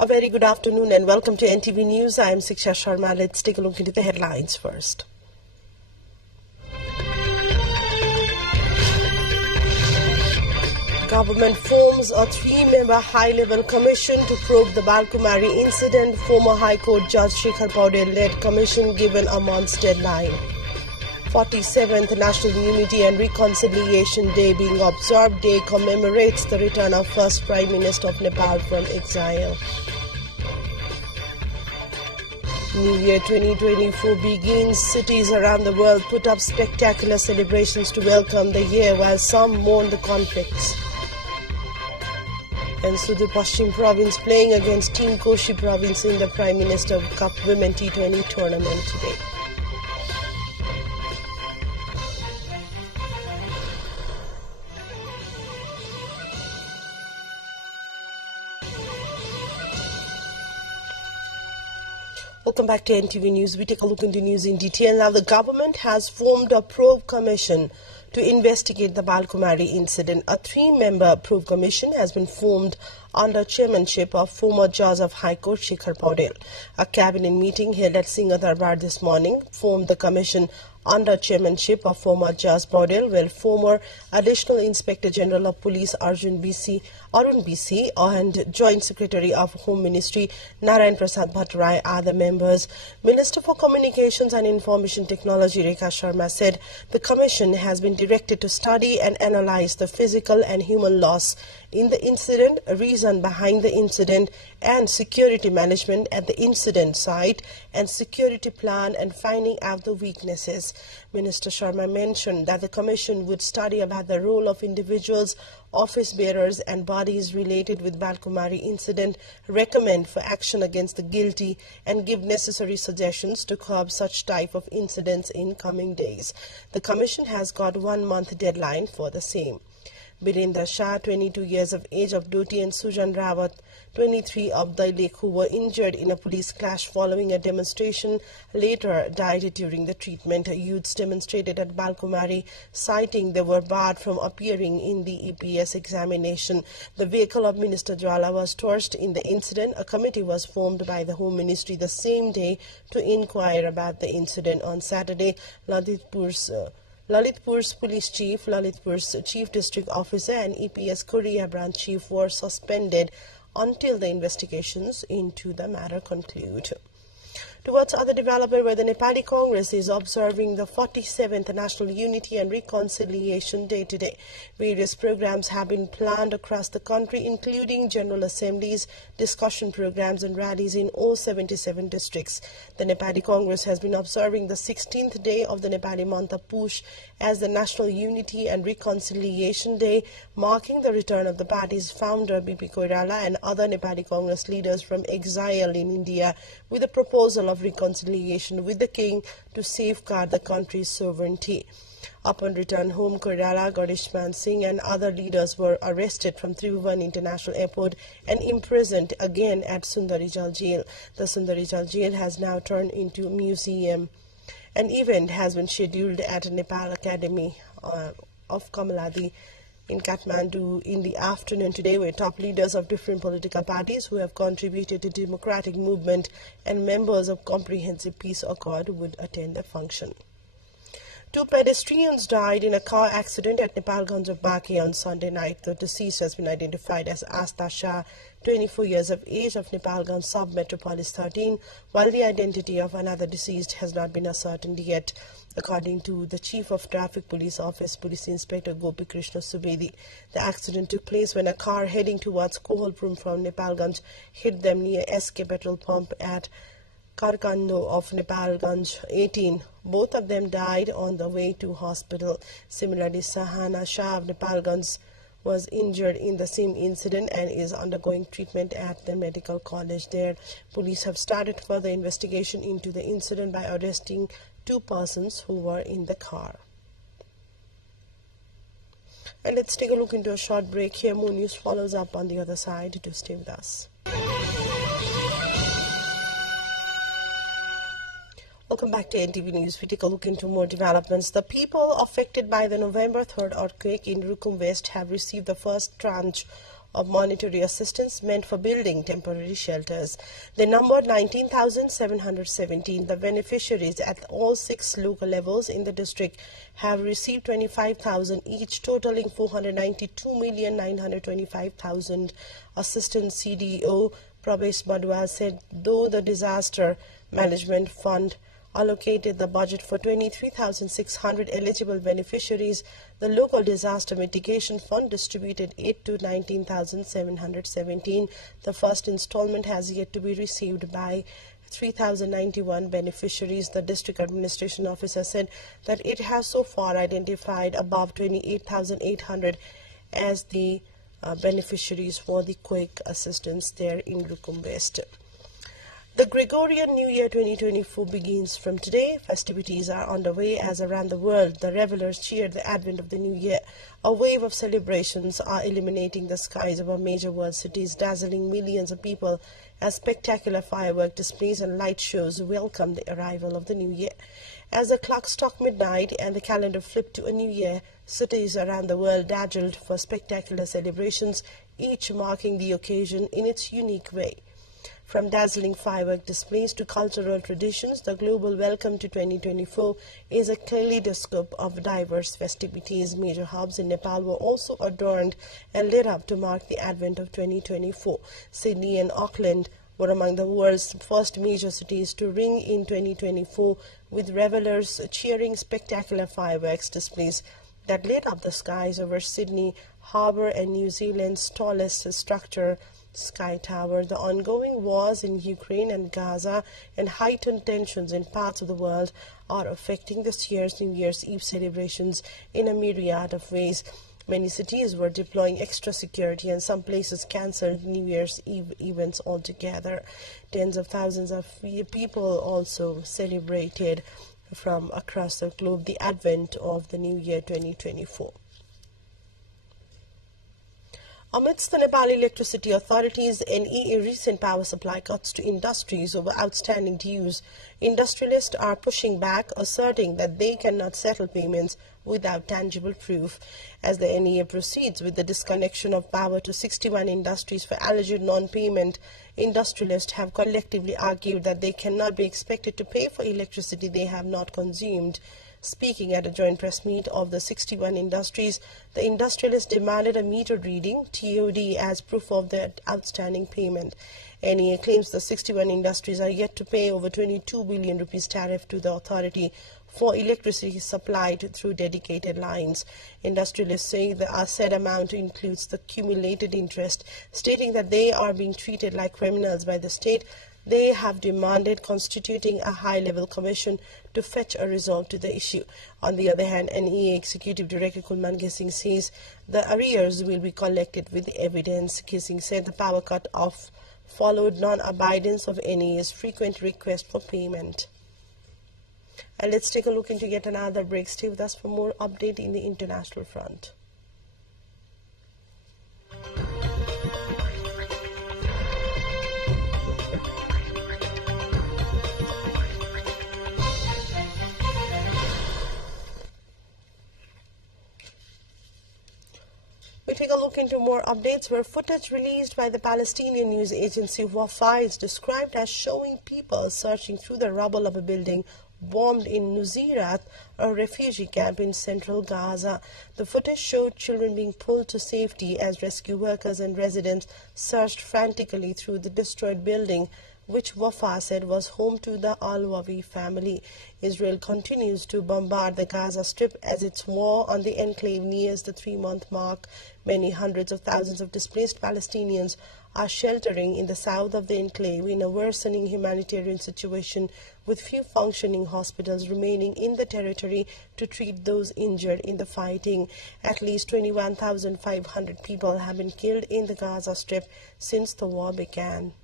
A very good afternoon and welcome to NTV News. I am Siksha Sharma. Let's take a look into the headlines first. Government forms a three-member high-level commission to probe the Bal Kumari incident. Former High Court Judge Shekhar Paudel-led commission given a month's deadline. 47th National Unity and Reconciliation Day being observed. Day commemorates the return of first Prime Minister of Nepal from exile. New Year 2024 begins. Cities around the world put up spectacular celebrations to welcome the year, while some mourn the conflicts. And Sudur Pashchim Province playing against Team Koshi Province in the Prime Minister Cup Women T20 tournament today. Welcome back to NTV News. We take a look into news in detail. Now, the government has formed a probe commission to investigate the Bal Kumari incident. A three-member probe commission has been formed under chairmanship of former Judge of High Court Shekhar Paudel. A cabinet meeting held at Singhadarbar this morning formed the commission under chairmanship of former Judge Paudel, while former Additional Inspector General of Police Arun BC and Joint Secretary of Home Ministry Narayan Prasad Bhattarai are the members. Minister for Communications and Information Technology Rekha Sharma said the commission has been directed to study and analyze the physical and human loss in the incident, reason behind the incident, and security management at the incident site and security plan, and finding out the weaknesses. Minister Sharma mentioned that the commission would study about the role of individuals, office bearers and bodies related with Bal Kumari incident, recommend for action against the guilty, and give necessary suggestions to curb such type of incidents in coming days. The commission has got 1 month deadline for the same. Birendra Shah, 22 years of age of Doti, and Sujan Rawat, 23 of Dailek, who were injured in a police clash following a demonstration, later died during the treatment. Youths demonstrated at Bal Kumari, citing they were barred from appearing in the EPS examination. The vehicle of Minister Jwala was torched in the incident. A committee was formed by the Home Ministry the same day to inquire about the incident. On Saturday, Lalitpur's police chief, Lalitpur's chief district officer and EPS Korea branch chief were suspended until the investigations into the matter conclude. Towards other development, where the Nepali Congress is observing the 47th National Unity and Reconciliation Day today. Various programs have been planned across the country, including general assemblies, discussion programs and rallies in all 77 districts. The Nepali Congress has been observing the 16th day of the Nepali month of Push as the National Unity and Reconciliation Day, marking the return of the party's founder BP Koirala and other Nepali Congress leaders from exile in India, with a proposal of reconciliation with the king to safeguard the country's sovereignty. Upon return home, Koirala, Garishman Singh and other leaders were arrested from Tribhuvan International Airport and imprisoned again at Sundarijal Jail. The Sundarijal Jail has now turned into a museum. An event has been scheduled at Nepal Academy of Kamaladi in Kathmandu in the afternoon today, where top leaders of different political parties who have contributed to democratic movement and members of Comprehensive Peace Accord would attend the function. 2 pedestrians died in a car accident at Nepalgunj of Baki on Sunday night. The deceased has been identified as Asta Shah, 24 years of age, of Nepalgunj Sub-Metropolis 13, while the identity of another deceased has not been ascertained yet. According to the Chief of Traffic Police Office, Police Inspector Gopi Krishna Subedi, the accident took place when a car heading towards Kohalpur from Nepalgunj hit them near SK petrol pump at Karkando of Nepalgunj 18. Both of them died on the way to hospital. Similarly, Sahana Shah of Nepalgunj was injured in the same incident and is undergoing treatment at the medical college there. Police have started further investigation into the incident by arresting 2 persons who were in the car. And let's take a look into a short break here. More news follows up on the other side. Do stay with us. Welcome back to NTV News. We take a look into more developments. The people affected by the November 3rd earthquake in Rukum West have received the first tranche of monetary assistance meant for building temporary shelters. They numbered 19,717. The beneficiaries at all 6 local levels in the district have received 25,000 each, totaling 492,925,000. Assistant CDO Pravesh Badwal said though the Disaster Management Fund allocated the budget for 23,600 eligible beneficiaries, the local disaster mitigation fund distributed 8 to 19,717. The first installment has yet to be received by 3,091 beneficiaries. The district administration officer said that it has so far identified above 28,800 as the beneficiaries for the quick assistance there in Rukum West. The Gregorian New Year 2024 begins from today. Festivities are underway as around the world the revelers cheer the advent of the new year. A wave of celebrations are illuminating the skies of our major world cities, dazzling millions of people as spectacular firework displays and light shows welcome the arrival of the new year. As the clock struck midnight and the calendar flipped to a new year, cities around the world dazzled for spectacular celebrations, each marking the occasion in its unique way. From dazzling firework displays to cultural traditions, the global welcome to 2024 is a kaleidoscope of diverse festivities. Major hubs in Nepal were also adorned and lit up to mark the advent of 2024. Sydney and Auckland were among the world's first major cities to ring in 2024, with revelers cheering spectacular fireworks displays that lit up the skies over Sydney Harbour and New Zealand's tallest structure, Sky Tower. The ongoing wars in Ukraine and Gaza and heightened tensions in parts of the world are affecting this year's New Year's Eve celebrations in a myriad of ways. Many cities were deploying extra security and some places cancelled New Year's Eve events altogether. Tens of thousands of people also celebrated from across the globe the advent of the New Year 2024. Amidst the Nepali Electricity Authority's NEA recent power supply cuts to industries over outstanding dues, industrialists are pushing back, asserting that they cannot settle payments without tangible proof. As the NEA proceeds with the disconnection of power to 61 industries for alleged non-payment, industrialists have collectively argued that they cannot be expected to pay for electricity they have not consumed. Speaking at a joint press meet of the 61 industries, the industrialists demanded a meter reading, TOD, as proof of their outstanding payment. NEA claims the 61 industries are yet to pay over 22 billion rupees tariff to the authority for electricity supplied through dedicated lines. Industrialists say the said amount includes the cumulated interest, stating that they are being treated like criminals by the state. They have demanded constituting a high-level commission to fetch a resolve to the issue. On the other hand, NEA Executive Director Kulman Gising says the arrears will be collected with evidence. Gising said the power cut-off followed non-abidance of NEA's frequent request for payment. And let's take a look into yet another break. Stay with us for more update in the international front. We take a look into more updates where footage released by the Palestinian news agency Wafa is described as showing people searching through the rubble of a building bombed in Nuseirat, a refugee camp in central Gaza. The footage showed children being pulled to safety as rescue workers and residents searched frantically through the destroyed building, which Wafa said was home to the Al-Wawi family. Israel continues to bombard the Gaza Strip as its war on the enclave nears the 3-month mark. Many hundreds of thousands of displaced Palestinians are sheltering in the south of the enclave in a worsening humanitarian situation, with few functioning hospitals remaining in the territory to treat those injured in the fighting. At least 21,500 people have been killed in the Gaza Strip since the war began.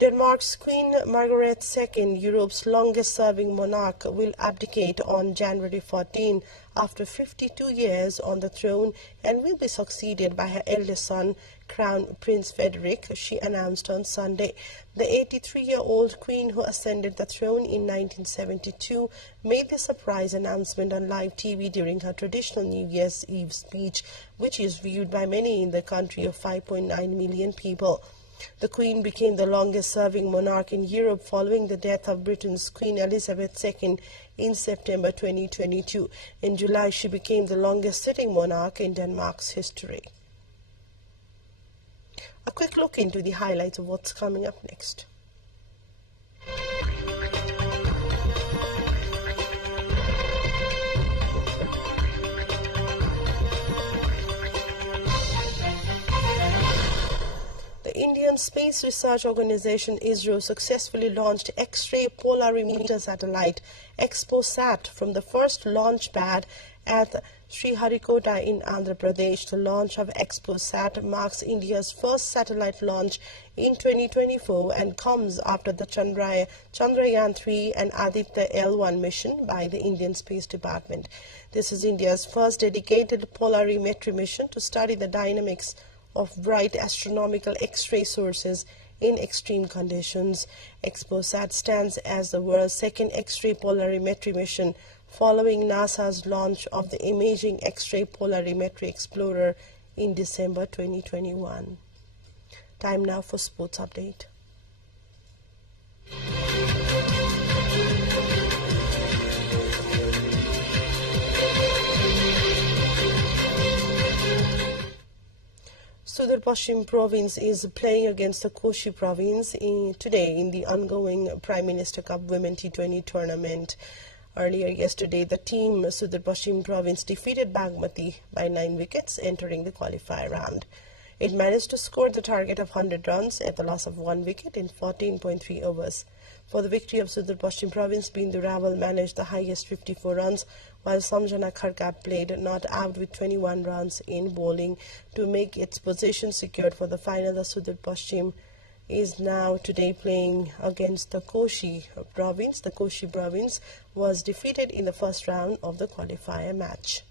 Denmark's Queen Margaret II, Europe's longest-serving monarch, will abdicate on January 14 after 52 years on the throne and will be succeeded by her eldest son, Crown Prince Frederick, she announced on Sunday. The 83-year-old queen, who ascended the throne in 1972, made the surprise announcement on live TV during her traditional New Year's Eve speech, which is viewed by many in the country of 5.9 million people. The Queen became the longest-serving monarch in Europe following the death of Britain's Queen Elizabeth II in September 2022. In July, she became the longest-sitting monarch in Denmark's history. A quick look into the highlights of what's coming up next. The Indian Space Research Organization ISRO successfully launched X-ray polarimeter satellite XPOSat from the first launch pad at Sriharikota in Andhra Pradesh. The launch of XPOSat marks India's first satellite launch in 2024 and comes after the Chandrayaan-3 and Aditya L1 mission by the Indian Space Department. This is India's first dedicated polarimetry mission to study the dynamics of bright astronomical X-ray sources in extreme conditions. XPOSat stands as the world's second X-ray polarimetry mission, following NASA's launch of the Imaging X-ray Polarimetry Explorer in December 2021. Time now for sports update. Sudar Pashchim province is playing against the Koshi province today in the ongoing Prime Minister Cup Women T20 tournament. Earlier yesterday, the team Sudar Pashchim province defeated Bagmati by 9 wickets, entering the qualifier round. It managed to score the target of 100 runs at the loss of 1 wicket in 14.3 overs. For the victory of Sudar Pashchim province, Bindu Rawal managed the highest 54 runs, while Samjana Kharkap played not out with 21 runs in bowling to make its position secured for the final. The Sudar Pashchim is now today playing against the Koshi province. The Koshi province was defeated in the first round of the qualifier match.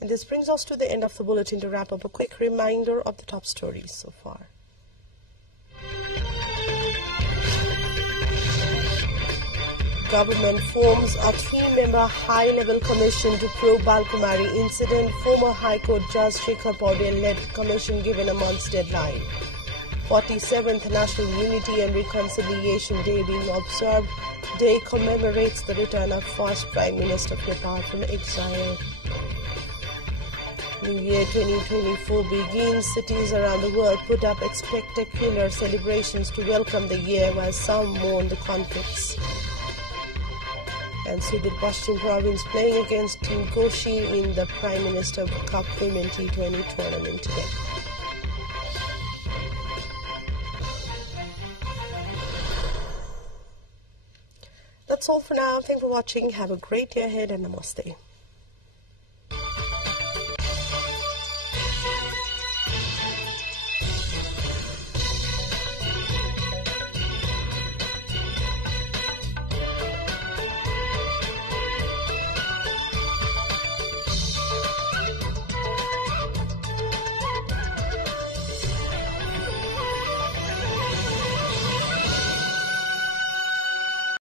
And this brings us to the end of the bulletin. To wrap up, a quick reminder of the top stories so far. Government forms a 3-member high-level commission to probe Bal Kumari incident. Former High Court Judge Shekhar Paudel-led commission given a month's deadline. 47th National Unity and Reconciliation Day being observed. Day commemorates the return of first Prime Minister of Nepal from exile. New Year 2024 begins. Cities around the world put up spectacular celebrations to welcome the year, while some mourn the conflicts. And Sudar Pashchim province playing against Team Koshi in the Prime Minister Cup Women T20 tournament today. That's all for now. Thanks for watching. Have a great day ahead and namaste.